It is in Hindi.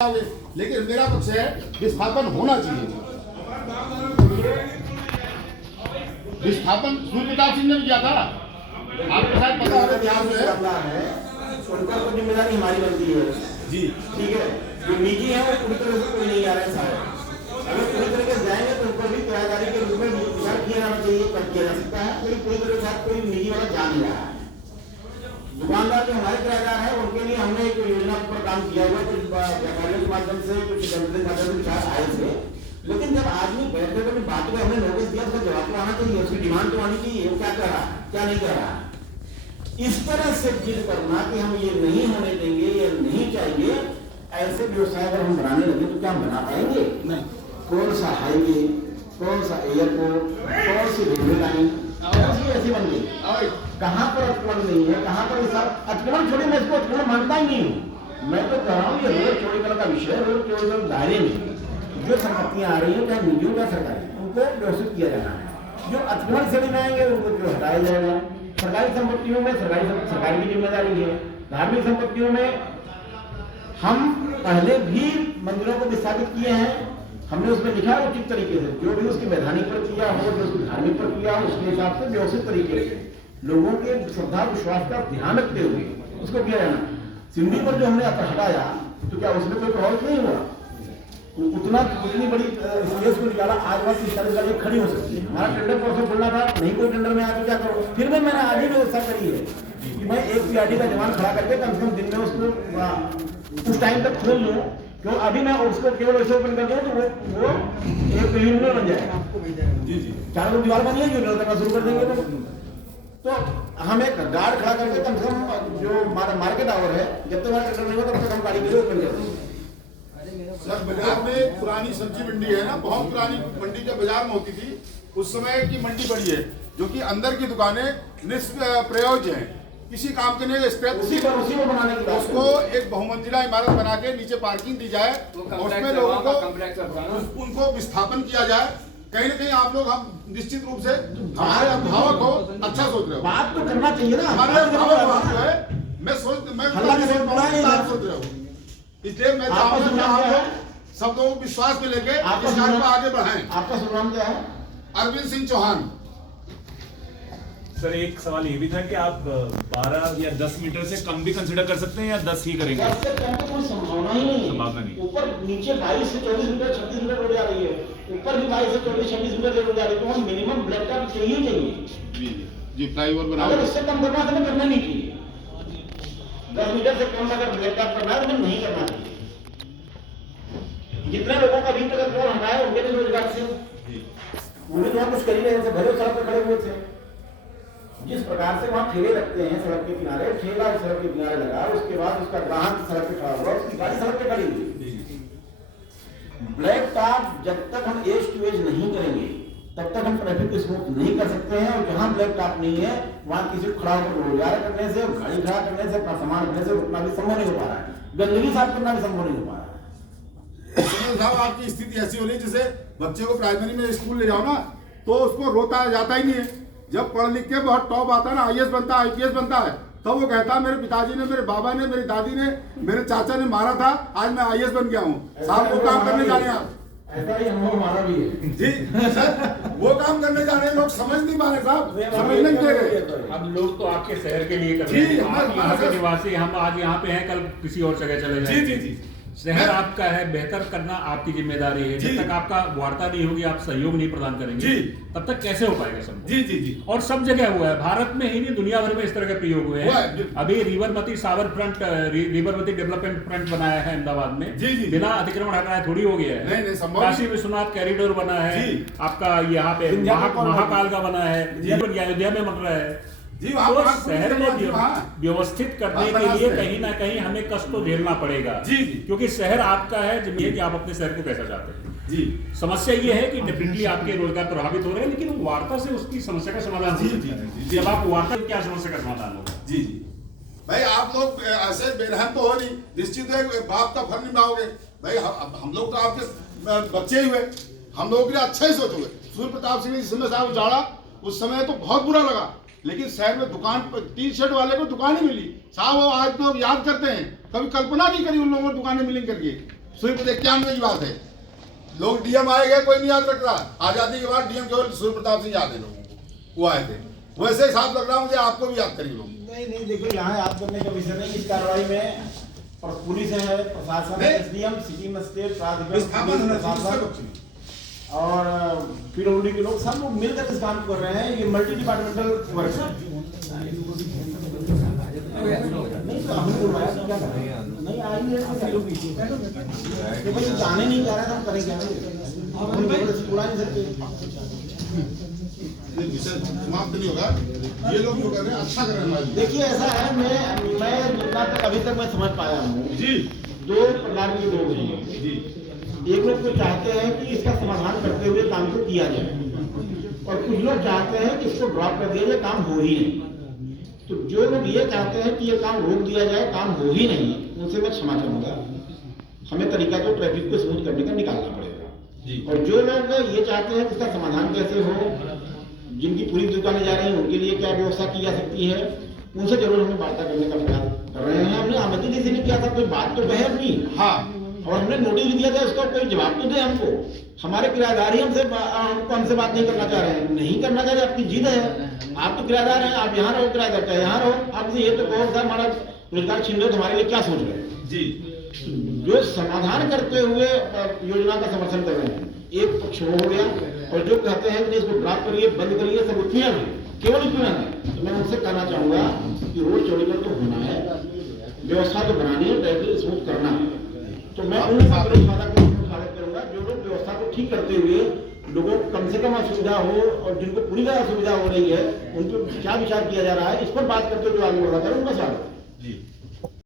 लेकिन मेरा पक्ष है विस्थापन होना चाहिए। विस्थापन सूर्य प्रताप सिंह ने किया था, आपको शायद पता होगा। ध्यान है उनका तो जिम्मेदारी हमारी बनती है जी, ठीक है। जो निजी है वो पूरी तरह से कोई नहीं आ रहा है साहब। अगर पूरी तरह से जाएंगे तो उनको भी किराएदारी के रूप में विचार किया जाना चाहिए, कर किया जा सकता है। कोई पूरी तरह से कोई निजी वाला जा नहीं रहा है। दुकानदार जो हमारे किराएदार है उनके लिए हमने एक योजना पर काम किया हुआ, कुछ व्यापारियों के माध्यम से, कुछ जनता के माध्यम से विचार आए थे। लेकिन जब आदमी बैठे तो बात को हमने नोटिस दिया, उसका जवाब तो आना चाहिए, उसकी डिमांड तो आनी चाहिए, वो क्या कर रहा है क्या नहीं कर रहा है। इस तरह से जिद करना कि हम ये नहीं होने देंगे, ये नहीं चाहिए, ऐसे व्यवसाय अगर हम बनाने लगे तो क्या हम बना पाएंगे? नहीं। कौन सा हाईवे, कौन सा एयरपोर्ट, कौन सी रेलवे लाइन ऐसी बन गई, कहाँ पर अतिक्रमण नहीं है, कहाँ पर अतिक्रमण छोड़े, मैं इसको अतिक्रमण मानता ही नहीं हूँ। मैं तो कह रहा हूँ ये रोड चौड़ीकरण का विषय, रोड चौड़ीकरण दायरे में जो संपत्तियां आ रही है, चाहे निजी या सरकारी, उनको व्यवस्थित किया जाना है। जो अतिक्रमण से नहीं आएंगे उनको क्यों हटाया जाएगा। सरकारी संपत्तियों में सरकारी की जिम्मेदारी है। धार्मिक संपत्तियों में हम पहले भी मंदिरों को विस्थापित किए हैं, हमने उसमें लिखा है उचित तरीके से, जो भी उसकी वैधानिक प्रक्रिया हो, जो उसकी धार्मिक प्रक्रिया हो, उसके हिसाब से व्यवस्थित तरीके से लोगों के श्रद्धा विश्वास का ध्यान रखते हुए उसको किया जाना। सिंधी पर जो हमने हटाया तो क्या उसमें कोई प्रभावित नहीं हुआ? उतनी बड़ी स्पेस को निकाला, आज बात इस तरह से खड़ी हो सकती है। हमारा टेंडर प्रोसेस खोलना था, नहीं कोई टेंडर में आया तो क्या करो। फिर भी मैंने आज ही व्यवस्था करी है कि मैं एक पीआरडी का जवान खड़ा करके कम से कम दिन में उसको उस टाइम तक खोल लूँ। क्यों अभी मैं उसको केवल ऐसे ओपन कर दूँ तो वो एक यूनिट बन जाएगा। जी जी, चार लोग दीवार बनी है, यूनिट करना शुरू कर देंगे। तो हम एक गार्ड खड़ा करके कम से कम जो हमारा मार्केट आवर है, जब तक हमारा टेंडर नहीं होगा तब तक हम गाड़ी के लिए ओपन कर देंगे। सर, बाजार में पुरानी सब्जी मंडी है ना, बहुत पुरानी मंडी जब बाजार में होती थी उस समय की मंडी बड़ी है, जो कि अंदर की दुकानें निष्प्रयोज्य हैं, किसी काम के नहीं। स्क्रैप उसी पर बनाने की बात उसको एक बहुमंजिला इमारत बना के नीचे पार्किंग दी जाए, उसमें लोगों को उनको विस्थापन किया जाए। कहीं ना कहीं आप लोग हम निश्चित रूप से हमारे अभिभावक हो, अच्छा सोच रहे हो, बात तो करना चाहिए ना। हमारे अभिभावक जो है, मैं सोच रहे हो, इसलिए मैं चाहूंगा कि आप लोग सब लोगों को विश्वास में लेके इस कार्य को आगे बढ़ाएं। आपका शुभ नाम क्या है? अरविंद सिंह चौहान। सर, एक सवाल ये भी था कि आप 12 या 10 मीटर से कम भी कंसिडर कर सकते हैं या 10 ही करेंगे? 10 से कम तो कोई संभावना ही नहीं है। संभावना नहीं। ऊपर नीचे 22 से 24 मीटर 36 मीटर रोड जा रही है, ऊपर भी 22 से 24 26 मीटर रोड जा रही है, तो हम मिनिमम ब्लैक टॉप चाहिए। जी, फ्लाईओवर बना, अगर इससे कम करना है तो करना नहीं चाहिए। 10 मीटर से कम अगर ब्लैक टॉप करना है तो नहीं करना चाहिए। जितने लोगों का अभी तक अतिक्रमण हटाया उनके लिए रोजगार से उन्हें तो कुछ कर ही नहीं, भले सड़क पर खड़े हुए थे। जिस प्रकार से वहाँ ठेले लगते हैं सड़क के किनारे, ठेला सड़क के किनारे लगा, उसके बाद उसका ग्राहक सड़क पे खड़ा हुआ, उसकी गाड़ी सड़क पे खड़ी हुई। ब्लैक टॉप जब तक हम एज टू एज नहीं करेंगे तब तक हम ट्रैफिक को स्मूथ नहीं कर सकते हैं। और जहाँ ब्लैक टॉप नहीं है वहाँ किसी को खड़ा होकर रोजगार करने से, गाड़ी खड़ा करने से, अपना सामान रखने से रुकना भी संभव नहीं हो पा रहा है, गंदगी साफ करना भी संभव नहीं हो पा रहा है। साहब आपकी स्थिति ऐसी हो रही है जैसे बच्चे को प्राइमरी में स्कूल ले जाओ ना तो उसको रोता जाता ही नहीं है। जब पढ़ लिख के बहुत टॉप आता है ना, आईएएस बनता है, आईपीएस बनता है, तो वो कहता है मेरे पिताजी ने, मेरे बाबा ने, मेरी दादी ने, मेरे चाचा ने मारा था, आज मैं आईएएस बन गया हूँ। साहब वो काम करने जाने आप ऐसा ही अनुभव हमारा भी है जी सर, वो काम करने जा रहे हैं, लोग समझ नहीं पा रहे साहब, समझ नहीं दे रहे। अब लोग तो आपके शहर के लिए कर रहे हैं, आप यहाँ के निवासी, हम आज यहाँ पे हैं, कल किसी और जगह चले जाएंगे। जी जी जी, शहर आपका है, बेहतर करना आपकी जिम्मेदारी है। जब तक आपका वार्ता नहीं होगी, आप सहयोग नहीं प्रदान करेंगे, तब तक कैसे हो पाएगा सब? जी जी जी। और सब जगह हुआ है, भारत में ही नहीं दुनिया भर में इस तरह के प्रयोग हुए हैं। अभी रिवरमती सावर फ्रंट, रिवरमती डेवलपमेंट फ्रंट बनाया है अहमदाबाद में, जी जी, बिना अतिक्रमण हटाए थोड़ी हो गया है। काशी विश्वनाथ कॉरिडोर बना है आपका, यहाँ पे महाकाल का बना है, अयोध्या में बन रहा है जी। तो शहर में व्यवस्थित करने के लिए कहीं ना कहीं हमें कष्ट तो झेलना पड़ेगा जी, क्योंकि शहर आपका है, जिम्मेदारी कि आप अपने शहर को कैसा चाहते हैं जी। समस्या ये है कि डेफिनेटली आपके रोजगार प्रभावित हो रहे हैं, लेकिन वार्ता से उसकी समस्या का समाधान हो सकता है। जब आप वार्ता, क्या समस्या का समाधान होगा? जी जी भाई, आप लोग ऐसे बेरहम तो हो नहीं, निश्चित है बाप का फर्ज निभाओगे भाई। हम लोग तो आपके बच्चे ही हुए, हम लोगों के लिए अच्छा ही सोचोगे। सूर्य प्रताप सिंह जिस समय साहब उजाड़ा, उस समय तो बहुत बुरा लगा, लेकिन शहर में दुकान पर टी शर्ट वाले को दुकान ही मिली साहब। वो आज लोग याद करते हैं, कभी कल्पना नहीं करी उन लोगों को दुकानें मिलेंगी करके। सिर्फ 91 की बात है। लोग डीएम आए गए, कोई नहीं याद रख रहा। आजादी के बाद डीएम केवल सूर्य प्रताप सिंह याद है लोगों को, वो आए थे। वैसे हिसाब लग रहा मुझे आपको भी याद करिए लोग। नहीं देखो, यहाँ याद करने का विषय नहीं। इस कार्रवाई में पुलिस है, प्रशासन है, एसडीएम, सिटी मजिस्ट्रेट, प्रशासन और पीडब्ल्यूडी के लोग, सब लोग मिलकर इस काम कर रहे हैं। ये मल्टी डिपार्टमेंटल वर्क है। नहीं तो हमने बुलवाया तो क्या करें? नहीं आइए, भाई जाने नहीं जा रहा है, हम करें क्या? हम बुला नहीं सकते। समाप्त नहीं होगा। ये लोग जो कर रहे हैं अच्छा कर रहे हैं। देखिए ऐसा है, मैं जितना तक अभी तक मैं समझ पाया हूँ जी, दो प्रकार के लोग हैं जी। एक लोग तो चाहते हैं कि इसका समाधान करते हुए काम को किया जाए, और कुछ लोग चाहते हैं कि इसको ड्रॉप कर दिया जाए, काम हो ही नहीं। तो जो लोग ये चाहते हैं कि ये काम रोक दिया जाए, काम हो ही नहीं, उनसे मैं क्षमा चाहूंगा। हमें तरीका तो ट्रैफिक को स्मूथ करने का निकालना पड़ेगा जी। और जो लोग ये चाहते हैं कि इसका समाधान कैसे हो, जिनकी पूरी दुकानें जा रही हैं उनके लिए क्या व्यवस्था की जा सकती है, उनसे जरूर हमें वार्ता करने का प्रयास कर रहे हैं। हमने आमंत्रित किसी ने किया था, कोई बात तो कहे अपनी, हाँ, और हमने नोटिस भी दिया था, उसका कोई जवाब तो दे हमको। हमारे किराएदार ही हमसे बात नहीं करना चाह रहे हैं। नहीं करना चाह रहे, आपकी जिद है। आप तो किराएदार हैं, आप यहाँ रहो, किराएदार चाहे यहाँ रहो। आपसे ये तो कहो सर हमारा रोजगार छीन लो, तुम्हारे लिए क्या सोच रहे हैं जी। जो समाधान करते हुए योजना का समर्थन कर रहे हैं, एक पक्ष हो गया, और जो कहते हैं कि इसको ड्रॉप करिए, बंद करिए, सब उत्पीड़न है, केवल उत्पीड़न है। तो मैं उनसे कहना चाहूंगा कि रोड चौड़ीकरण तो होना है, व्यवस्था तो बनानी है, ट्रैफिक स्मूथ करना है। तो मैं उन स्वागत करूंगा जो लोग व्यवस्था को ठीक करते हुए लोगों को कम से कम असुविधा हो, और जिनको पूरी तरह असुविधा हो रही है, उन पर क्या विचार किया जा रहा है, इस पर बात करते हुए आगे बढ़ा करें, उनका स्वागत।